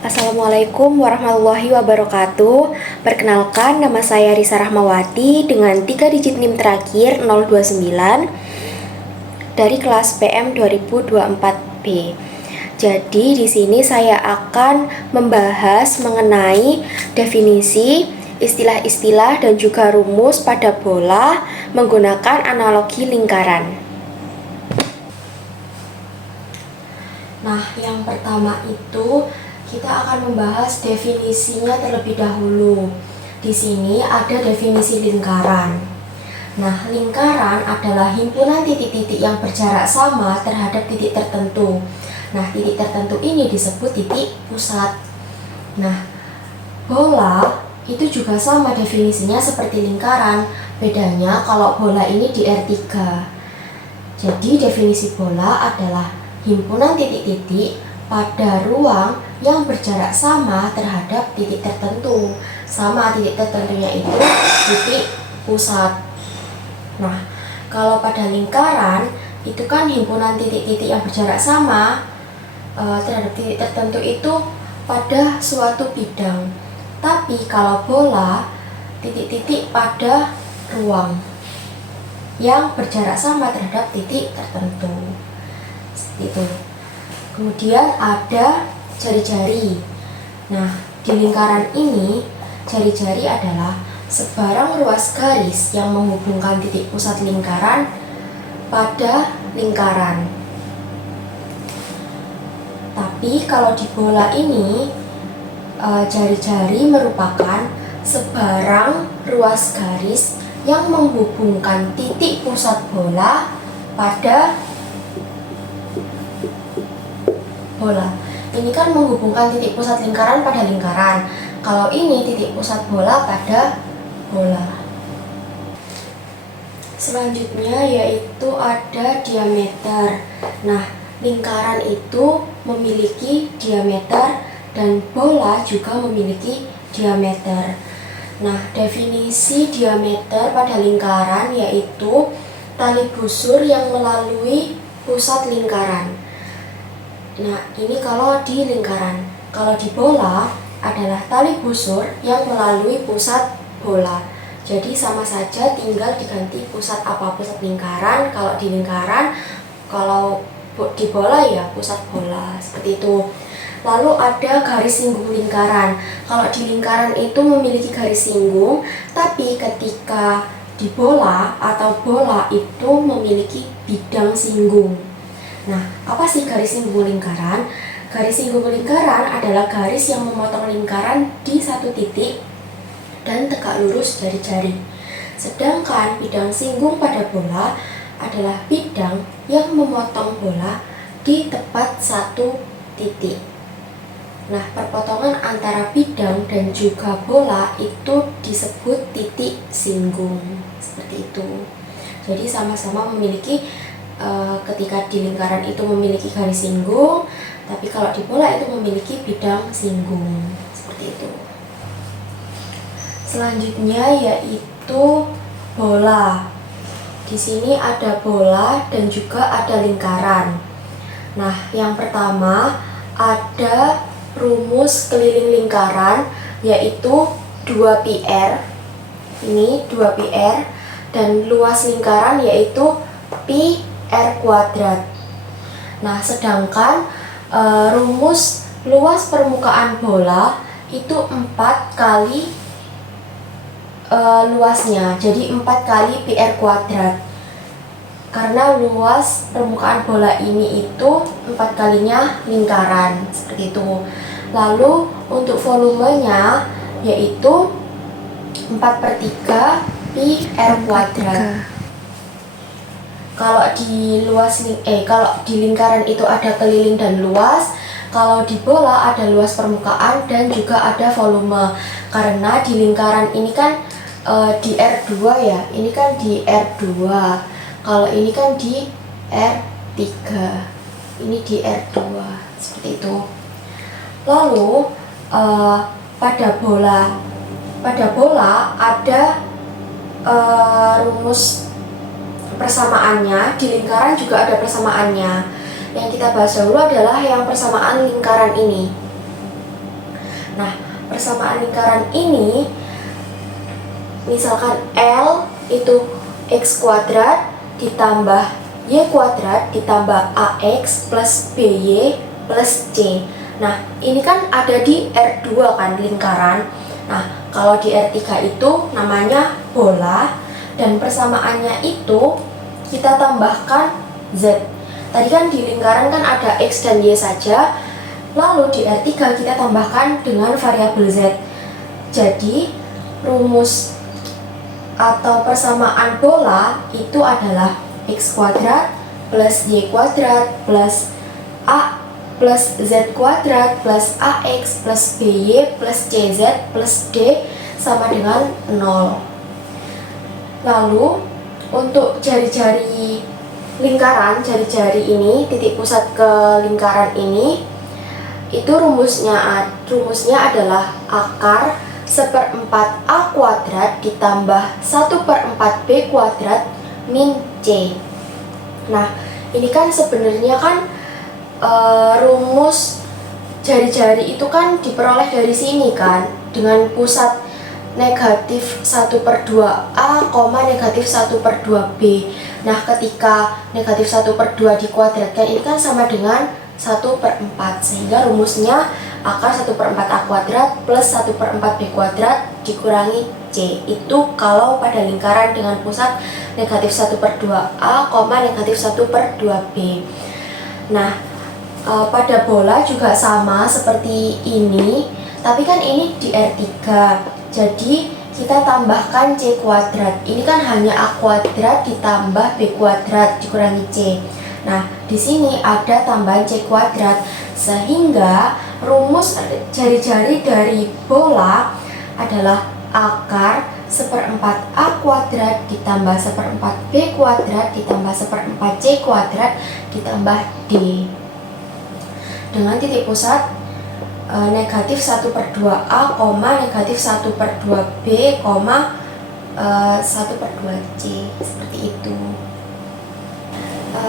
Assalamualaikum warahmatullahi wabarakatuh. Perkenalkan, nama saya Risa Rahmawati dengan 3 digit NIM terakhir 029 dari kelas PM 2024B. Jadi di sini saya akan membahas mengenai definisi, istilah-istilah dan juga rumus pada bola menggunakan analogi lingkaran. Nah, yang pertama itu kita akan membahas definisinya terlebih dahulu. Di sini ada definisi lingkaran. Nah, lingkaran adalah himpunan titik-titik yang berjarak sama terhadap titik tertentu. Nah, titik tertentu ini disebut titik pusat. Nah, bola itu juga sama definisinya seperti lingkaran. Bedanya kalau bola ini di R3. Jadi definisi bola adalah himpunan titik-titik pada ruang yang berjarak sama terhadap titik tertentu. Sama titik tertentunya itu titik pusat. Nah, kalau pada lingkaran itu kan himpunan titik-titik yang berjarak sama terhadap titik tertentu itu pada suatu bidang. Tapi kalau bola, titik-titik pada ruang yang berjarak sama terhadap titik tertentu. Seperti itu. Kemudian ada jari-jari. Nah, di lingkaran ini, jari-jari adalah sebarang ruas garis yang menghubungkan titik pusat lingkaran pada lingkaran. Tapi kalau di bola ini, jari-jari merupakan sebarang ruas garis yang menghubungkan titik pusat bola pada bola. Ini kan menghubungkan titik pusat lingkaran pada lingkaran. Kalau ini titik pusat bola pada bola. Selanjutnya yaitu ada diameter. Nah, lingkaran itu memiliki diameter dan bola juga memiliki diameter. Nah, definisi diameter pada lingkaran yaitu tali busur yang melalui pusat lingkaran. Nah, ini kalau di lingkaran. Kalau di bola adalah tali busur yang melalui pusat bola. Jadi sama saja, tinggal diganti pusat apa, pusat lingkaran. Kalau di lingkaran, kalau di bola ya pusat bola, seperti itu. Lalu ada garis singgung lingkaran. Kalau di lingkaran itu memiliki garis singgung, tapi ketika di bola atau bola itu memiliki bidang singgung. Nah, apa sih garis singgung lingkaran? Garis singgung lingkaran adalah garis yang memotong lingkaran di satu titik dan tegak lurus dari jari. Sedangkan bidang singgung pada bola adalah bidang yang memotong bola di tepat satu titik. Nah, perpotongan antara bidang dan juga bola itu disebut titik singgung. Seperti itu. Jadi sama-sama memiliki ketika di lingkaran itu memiliki garis singgung, tapi kalau di bola itu memiliki bidang singgung. Seperti itu. Selanjutnya yaitu bola. Di sini ada bola dan juga ada lingkaran. Nah, yang pertama ada rumus keliling lingkaran yaitu 2πr. Ini 2πr dan luas lingkaran yaitu pi R kuadrat. Nah, sedangkan rumus luas permukaan bola itu 4 kali luasnya, jadi 4 kali pi R kuadrat. Karena luas permukaan bola ini itu 4 kalinya lingkaran, seperti itu. Lalu untuk volumenya yaitu 4/3 pi R kuadrat. Kalau di lingkaran itu ada keliling dan luas, kalau di bola ada luas permukaan dan juga ada volume. Karena di lingkaran ini kan di R2 ya, ini kan di R2. Kalau ini kan di R3. Ini di R2, seperti itu. Lalu pada bola ada rumus persamaannya. Di lingkaran juga ada persamaannya. Yang kita bahas dahulu adalah yang persamaan lingkaran ini. Nah, persamaan lingkaran ini, misalkan L itu X kuadrat ditambah Y kuadrat ditambah AX plus BY plus C. Nah, ini kan ada di R2 kan, lingkaran. Nah, kalau di R3 itu namanya bola, dan persamaannya itu kita tambahkan Z. Tadi kan di lingkaran kan ada X dan Y saja, lalu di R3 kita tambahkan dengan variabel Z. Jadi, rumus atau persamaan bola itu adalah X kuadrat plus Y kuadrat plus A plus Z kuadrat plus AX plus BY plus CZ plus D sama dengan 0. Lalu untuk jari-jari lingkaran, jari-jari ini, titik pusat ke lingkaran ini, itu rumusnya adalah akar 1/4 A kuadrat ditambah 1/4 B kuadrat min C. Nah, ini kan sebenarnya kan rumus jari-jari itu kan diperoleh dari sini kan, dengan pusat negatif 1/2A, negatif 1/2B. Nah, ketika negatif 1/2 dikuadratkan, ini kan sama dengan 1/4, sehingga rumusnya akar 1/4 A kuadrat plus 1/4 B kuadrat dikurangi C. Itu kalau pada lingkaran dengan pusat negatif 1/2A, negatif 1/2B. Nah, pada bola juga sama seperti ini, tapi kan ini di R3, jadi kita tambahkan C kuadrat. Ini kan hanya A kuadrat ditambah B kuadrat dikurangi C. Nah, di sini ada tambahan C kuadrat, sehingga rumus jari-jari dari bola adalah akar 1/4 A kuadrat ditambah 1/4 B kuadrat ditambah 1/4 C kuadrat ditambah D, dengan titik pusat negatif 1/2A, negatif 1/2B, 1/2C, seperti itu.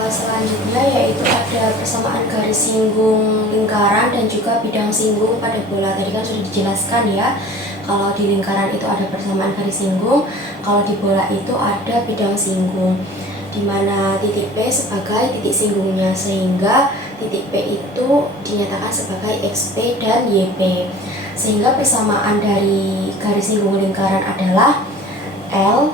Selanjutnya yaitu ada persamaan garis singgung lingkaran dan juga bidang singgung pada bola. Tadi kan sudah dijelaskan ya, kalau di lingkaran itu ada persamaan garis singgung, kalau di bola itu ada bidang singgung, di mana titik P sebagai titik singgungnya, sehingga titik P itu dinyatakan sebagai XP dan YP. Sehingga persamaan dari garis singgung lingkaran adalah L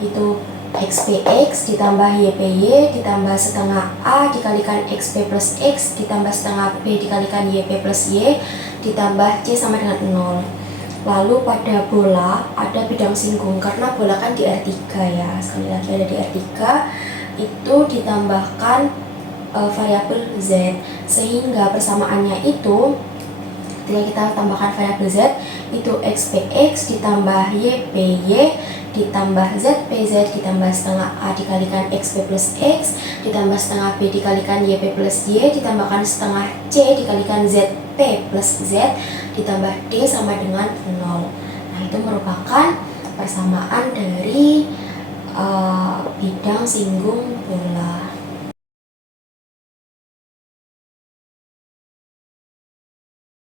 itu XPX ditambah YPY ditambah setengah A dikalikan XP plus X ditambah setengah B dikalikan YP plus Y ditambah C sama dengan 0. Lalu pada bola ada bidang singgung, karena bola kan di R3 ya, sekali lagi ada di R3, itu ditambahkan variabel Z, sehingga persamaannya itu ketika kita tambahkan variabel Z itu XPX ditambah YPY ditambah ZPZ ditambah setengah A dikalikan XP plus X ditambah setengah B dikalikan YP plus Y ditambahkan setengah C dikalikan ZP plus Z ditambah D sama dengan 0. Nah, itu merupakan persamaan dari bidang singgung bola.